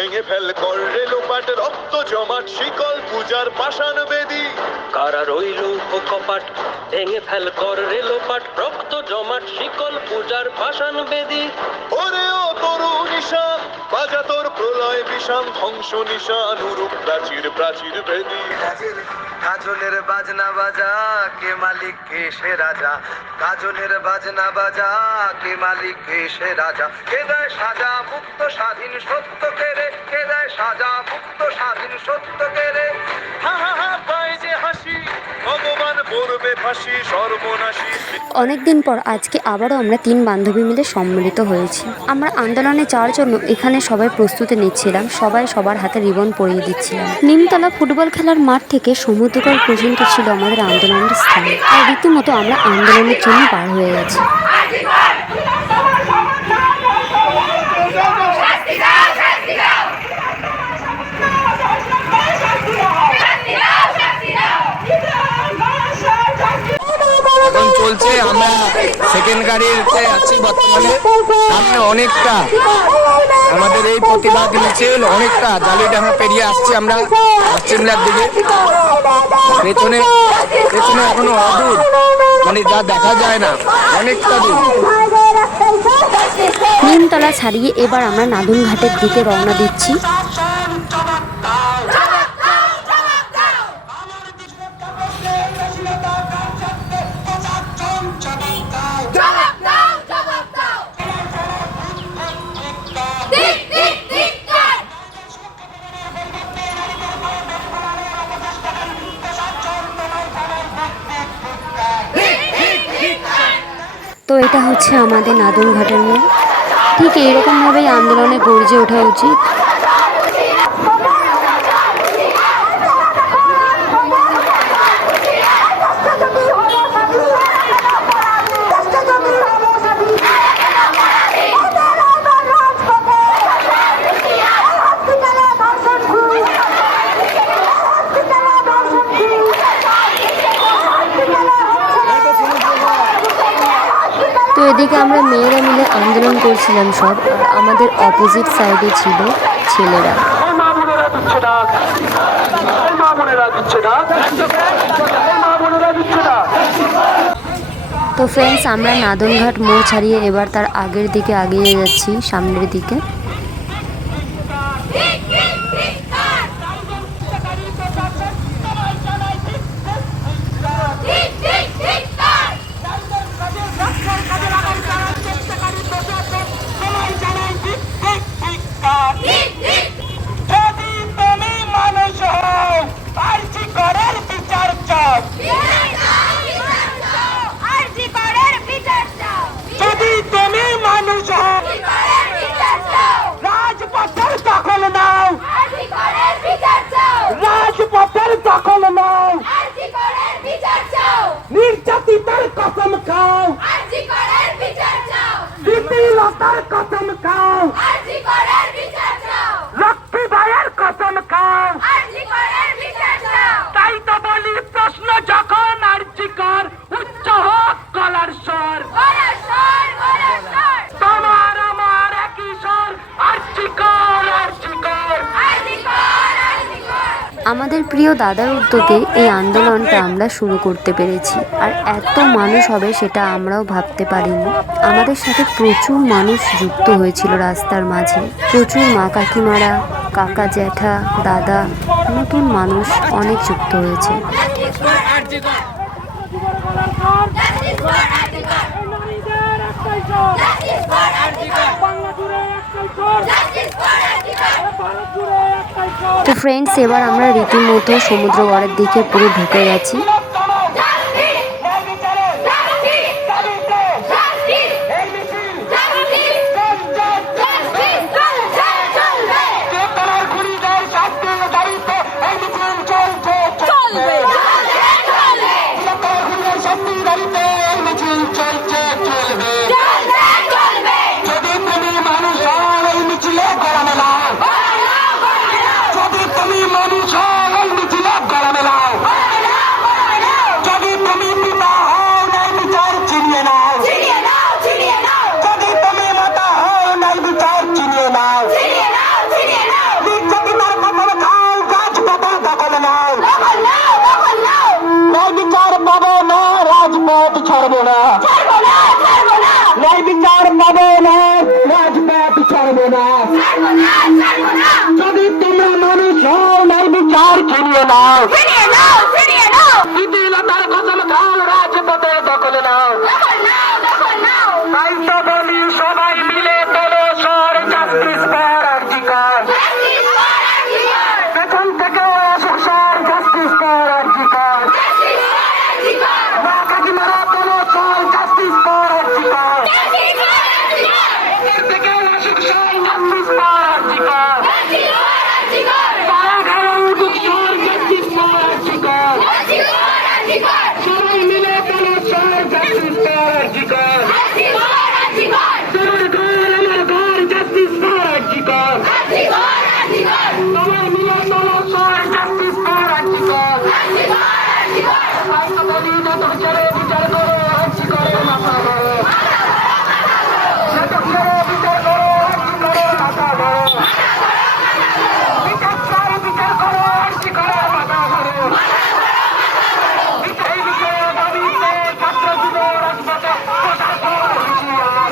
ভেঙে ফেল কর লোপাট রক্ত জমাট শিকল পূজার পাষাণ বেদি। কারা রইল কপাট ভেঙে ফেল কর রেলোপাট রক্ত জমাট শিকল পূজার পাষাণ বেদি। ওরে ও তরু নিশান বাজা তোর প্রলয় বিষান ধ্বংস নিশান উরুপ প্রাচীর প্রাচীর বেদি। কাজলের বাজনা বাজা, কে মালিক, কে সে রাজা? কাজলের বাজনা বাজা, কে মালিক, কে সে রাজা? কে দেয় সাজা মুক্ত স্বাধীন সত্য কে রে? কে দেয় সাজা মুক্ত স্বাধীন সত্য কে রে? হা হা হা অনেকদিন পর আজকে আবারও আমরা তিন বান্ধবী মিলে সম্মিলিত হয়েছি। আমরা আন্দোলনে যাওয়ার জন্য এখানে সবাই প্রস্তুতি নিচ্ছিলাম, সবাই সবার হাতে রিবন পরিয়ে দিচ্ছিলাম। নিমতলা ফুটবল খেলার মাঠ থেকে সমুদ্রকর পর্যন্ত ছিল আমাদের আন্দোলনের স্থান। আর রীতিমতো আমরা আন্দোলনের জন্য পার হয়ে গেছি। আমরা সেকেন্ড গাড়িতে আছি বর্তমানে। সামনে অনেকটা আমাদের এই প্রতিবাদ মিছিল, অনেকটা জালিডাঙ্গা পেরিয়ে আসছি আমরা পশ্চিমলার দিকে। পেছনে পেছনে এখনও অদূর মানে যা দেখা যায় না, অনেকটা দূর। নিমতলা ছাড়িয়ে এবার আমরা নাদুন ঘাটের দিকে রওনা দিচ্ছি। এটা হচ্ছে আমাদের নাদুন ঘাটের মোড় ঠিক এইরকমভাবেই আন্দোলনে গর্জে ওঠা উচিত। এদিকে আমরা মেয়েরা মিলে আন্দোলন করছিলাম সব আর আমাদের অপোজিট সাইডে ছিল ছেলেরা। তো ফ্রেন্ডস আমরা নাদনঘাট মোড় ছাড়িয়ে এবার তার আগের দিকে আগিয়ে যাচ্ছি সামনের দিকে দিক দিক দিক কার দিক দিক দিক কার দিক দিক যদি তুমি মানুষ হও আর্জি করার বিচার চাও বিচার চাও বিচার চাও আরজি করের বিচার চাও যদি তুমি মানুষ হও আরজি করের বিচার চাও রাজপথের দখল নাও আরজি করের বিচার চাও রাজপথের দখল নাও আরজি করের বিচার চাও নির্যাতিতার কসম খাও আরজি করের বিচার চাও বিপিলতার কসম খাও। লক্ষ্মী ভাইয়ের কসম খাও। তাই তো বলি প্রশ্ন যখন আর্জি কর আমাদের প্রিয় দাদার উদ্যোগে এই আন্দোলনটা আমরা শুরু করতে পেরেছি। আর এত মানুষ হবে সেটা আমরাও ভাবতে পারিনি। আমাদের সাথে প্রচুর মানুষ যুক্ত হয়েছিল রাস্তার মাঝে। প্রচুর মা কাকিমারা, কাকা জ্যাঠা, দাদা, নতুন মানুষ অনেক যুক্ত হয়েছে। তো ফ্রেন্ডস এবার আমরা রীতিমতো সমুদ্র গড়ের দিকে পুরো ঢুকে গেছি। না যদি তোমরা মানুষ হও নাই বিচার ছিনিয়ে নাও। ইতিলতার কসম খাও রাজপথে দখল নাও। তাই তো বলি সবাই মিলে তোলো সর জাস্টিস ফর আর্জিকার পেছন থেকে আসুক সর জাস্টিস ফর আর্জিকার মা কাকিমারা তোলো সর জাস্টিস ফর আর্জিকার থেকে আসুক সর জাস্টিস ফর আর্জিকার পায়ে ঘাড়ে উঠুক সর জাস্টিস ফর আর্জিকার সবাই মিলে তোলো সর জাস্টিস ফর আর্জিকার তোমার ঘর আমার ঘর জাস্টিস ফর আর্জিকার সবাই মিলে তোলো সর জাস্টিস ফর আর্জিকার তাই তো বলি নাটক ছেড়ে বিচার করো আর্জি করে মাথা ধরো নাটক ছেড়ে বিচার করো আর্জি করে মাথা ধরো বিচার চাই বিচার করো আর্জি করে মাথা ধরো বিচার এই বিষয়ে দাবিতে ছাত্র যুব রাজপথে প্রচার করো হুঁশিয়ার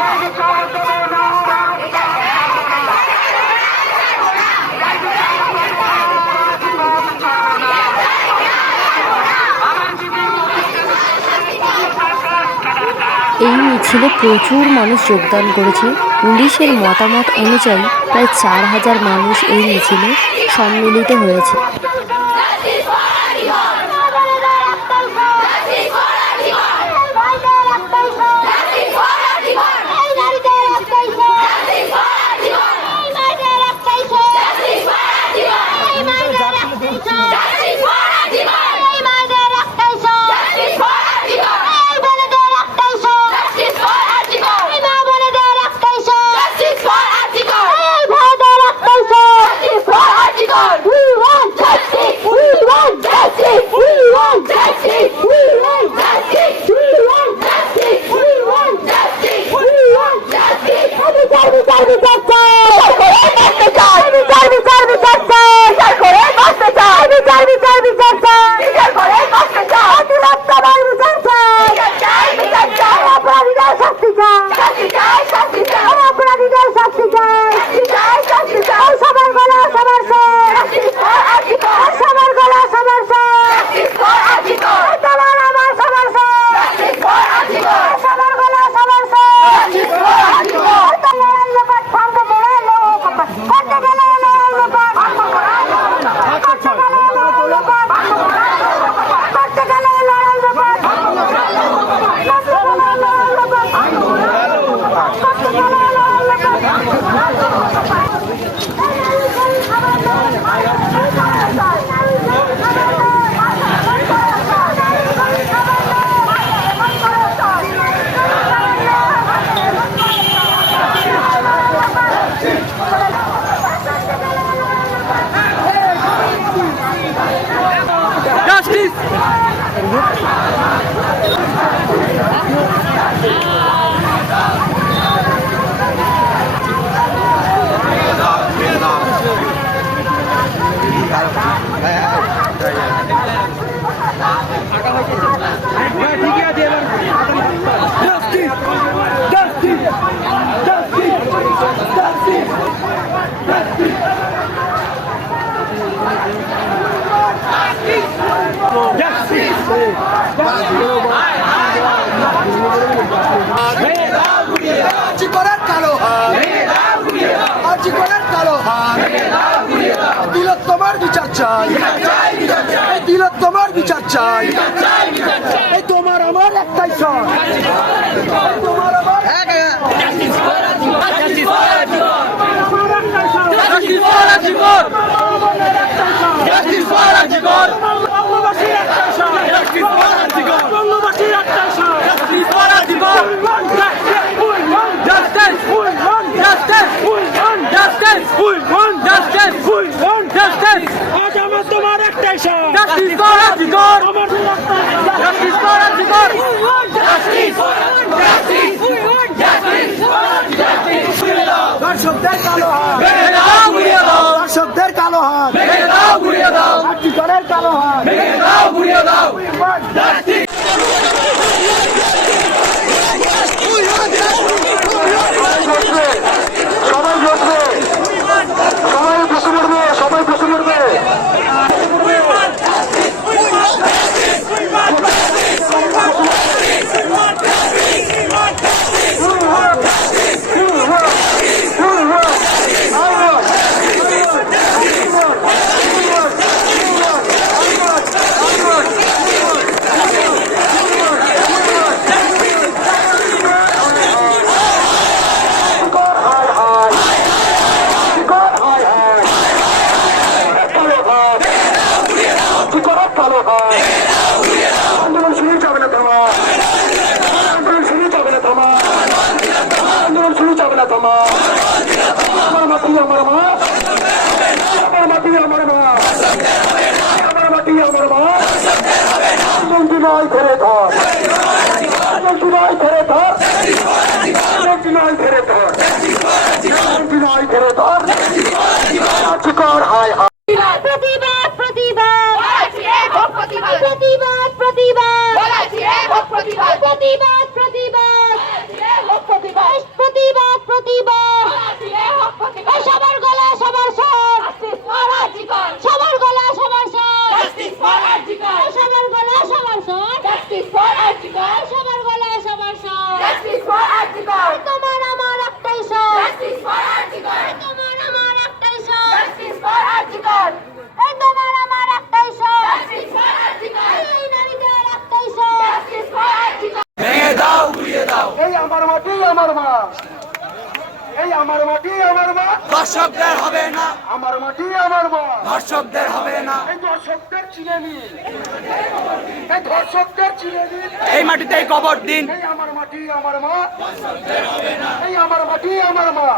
এই বিচার দেবো না এই মিছিলে প্রচুর মানুষ যোগদান করেছে। পুলিশের মতামত অনুযায়ী প্রায় চার হাজার মানুষ এই মিছিলে সম্মিলিত হয়েছে। আমার একটাই সর এই তোমার আমার আজ আমার তোমার একটাই সর দর্শকদের কালো হাত দর্শকদের কালো হাত কালো হাত সবাই নয় ফেরত হোক নয় ফেরত মাটি আমার মা। ধর্ষকদের হবে না। এই দর্শকদের চিনে নিন। এই ধর্ষকদের চিনে নিন। এই মাটিতেই কবর দিন। এই আমার মাটি আমার মা। এই আমার মাটি আমার মা।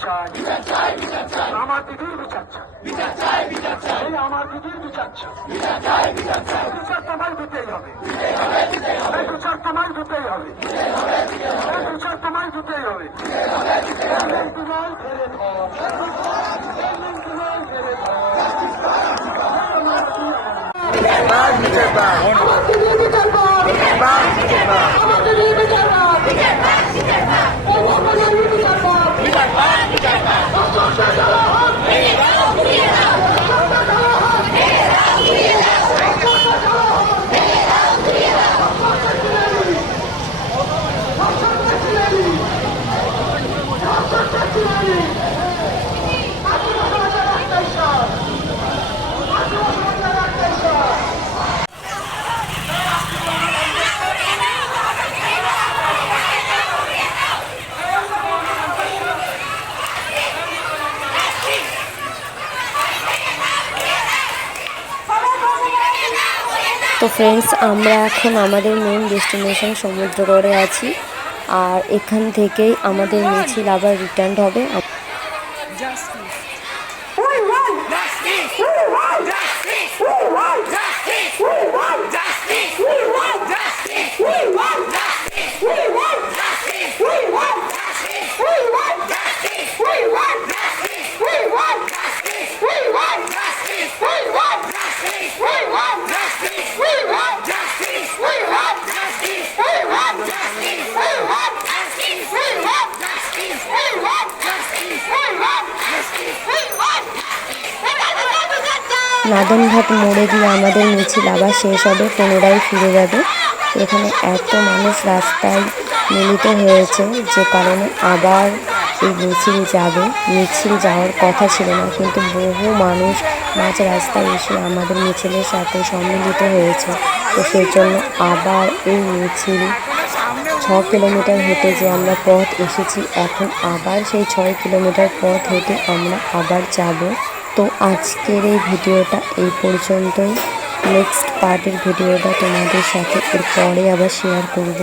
চাই বিচার চাই বিচার চাই আমার দিদির বিচার চাই বিচার চাই বিচার চাই এই আমার দিদির বিচার চাই বিচার চাই বিচার চাই বিচার তোমায় দিতেই হবে দিতেই হবে দিতেই হবে বিচার তোমায় দিতেই হবে দিতেই হবে দিতেই হবে বিচার তোমায় দিতেই হবে দিতেই হবে দিতেই হবে তোমায় ফেরে দাও বিচার পাও বিচার পাও বিচার পাও ফ্রেন্ডস আমরা এখন আমাদের মেন ডেস্টিনেশন সমুদ্রগড়ে আছি। আর এখান থেকেই আমাদের মিছিল আবার রিটার্ন হবে। নাদনঘাট মোড়ে গিয়ে আমাদের মিছিল আবার শেষ হবে, পুনরায় ফিরে যাবে। এখানে এত মানুষ রাস্তায় মিলিত হয়েছে যে কারণে আবার এই মিছিল যাবে। মিছিল যাওয়ার কথা ছিল না, কিন্তু বহু মানুষ মাঝ রাস্তায় এসে আমাদের মিছিলের সাথে সম্মিলিত হয়েছে। তো সেই জন্য আবার এই মিছিল ছ কিলোমিটার হেঁটে যে আমরা পথ এসেছি, এখন আবার সেই ছয় কিলোমিটার পথ হেঁটে আমরা আবার যাব। তো আজকের এই ভিডিওটা এই পর্যন্তই। নেক্সট পার্টের ভিডিওটা তোমাদের সাথে এরপরে আবার শেয়ার করব।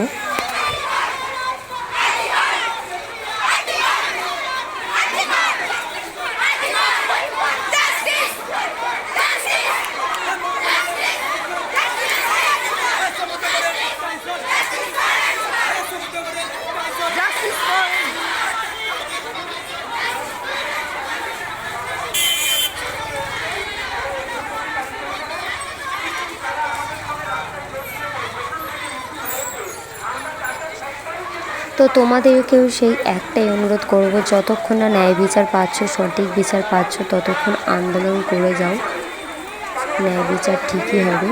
তো তোমাদেরকেও সেই একটাই অনুরোধ করব, যতক্ষণ না ন্যায় বিচার পাচ্ছ, সঠিক বিচার পাচ্ছ, ততক্ষণ আন্দোলন করে যাও। ন্যায় বিচার ঠিকই হবে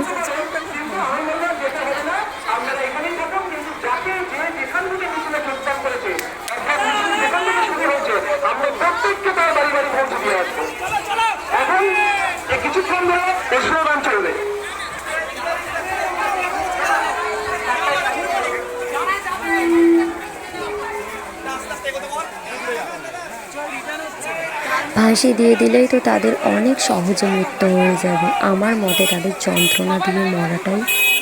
আপনারা এখানেই থাকুন কিন্তু যাকে যে যেখান থেকে মিছিলে যোগদান করেছে অর্থাৎ মিছিল যেখান থেকে শুরু হয়েছে আমরা প্রত্যেককে তার বাড়ি বাড়ি পৌঁছে দিয়ে আসব এখন এই কিছুক্ষণ ধরে এই স্লোগান চলবে ফাঁসি দিয়ে দিলেই তো তাদের অনেক সহজে মৃত্যু হয়ে যাবে। আমার মতে তাদের যন্ত্রণা দিয়ে মরাটাই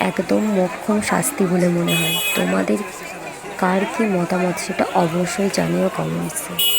একদম মক্ষম শাস্তি বলে মনে হয়। তোমাদের কার কি মতামত সেটা অবশ্যই জানিও কমেন্টসে।